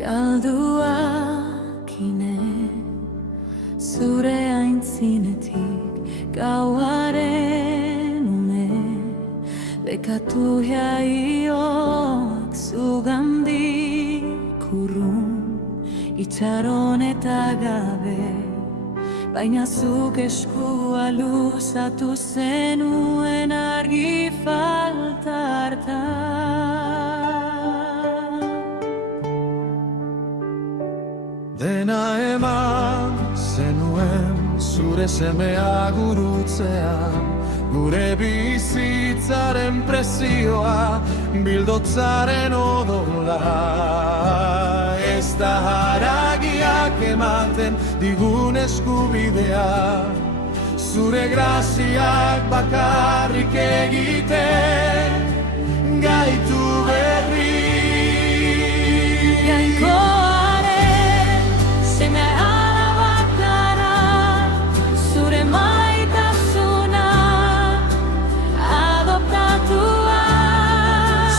Galduak zure aintzinetik gauaren une bekatu jaioak zugandik urrun itxaron eta gabe baina zuk eskua luzatu zenuen argi falta hartan. Dena eman zenuen zure semea gurutzea, gure bizitzaren prezioa bildotzaren odola. Ez da haragiak ematen digun eskubidea, zure graziak bakarrik egiten gaitu berri. Jainkoaren seme alabak gara, zure maitasuna adoptatua.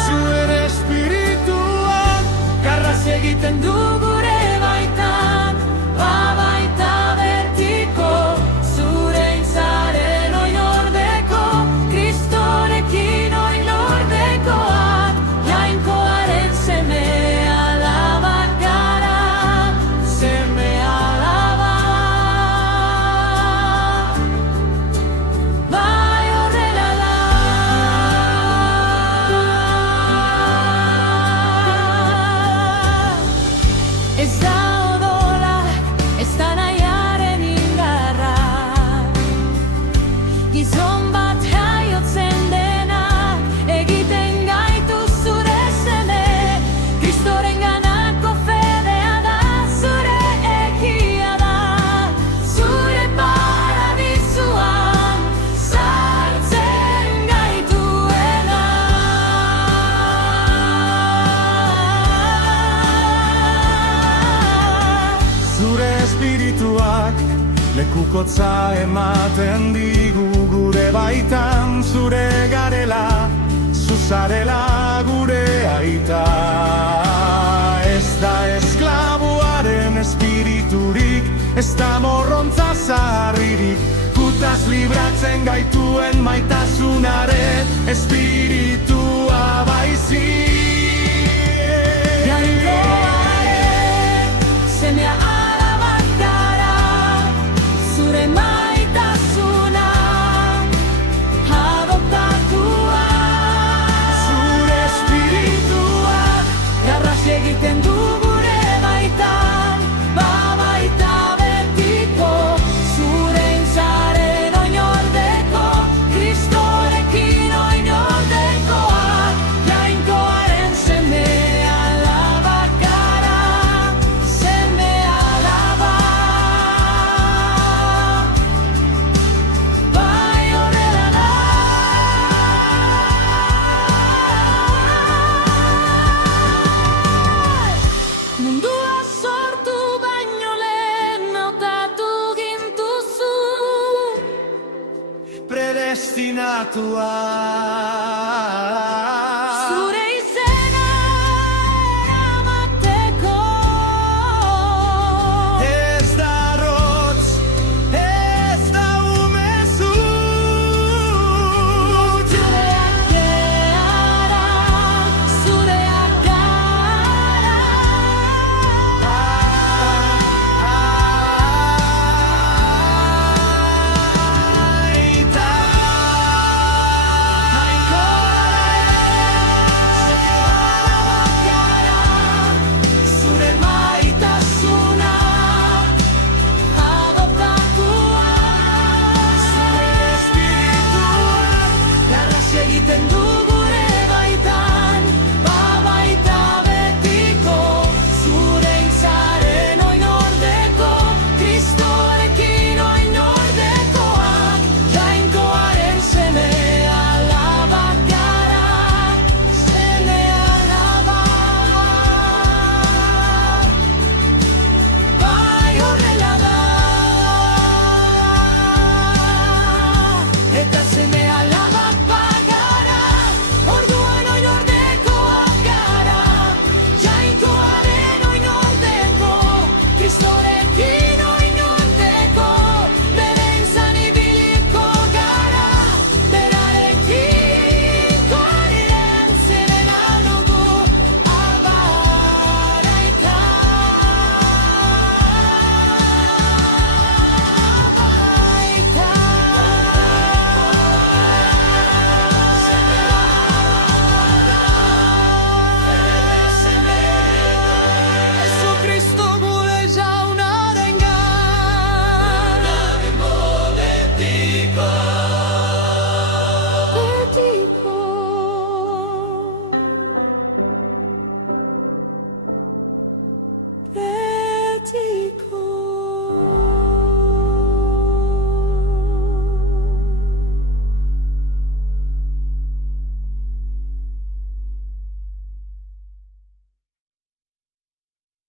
Zure espirituak garraz egiten du gure baitan, babaita bertiko, zure intzaren oinordeko, Kristorekin oinordekoak, jainkoaren seme alabak gara, seme alabak. Bai horrela da. Ez da odolak, ez da nahiaren indarra, gizon bat jaiotzen denak egiten gaitu zure seme. Kristorenganako fedea da, zure egia da, zure paradisuan sartzen gaituena. Zure espirituak lekukotza ematen digu gure baitan, zure garela, zuzarela gure aita. Ez da esklabuaren espiriturik, ez da morrontza zaharririk, gutaz libratzen gaituen maitasunaren espiritua baizik. Jainkoaren seme alabak gara, zure maitasuna adoptatua. Zure espirituak Garras egiten du gure baitan, babaita bertiko, zure intzaren oinordeko, Kristorekin oinordekoak, jainkoaren seme alabak gara, seme alabak. Bai horrela da. Mundua sortu baino lehen hautatu gintuzu, predestinatua. zure izena eramateko. Ez da arrotz, ez da umezur. Zureak geara, zureak gara. Aita, hatiku.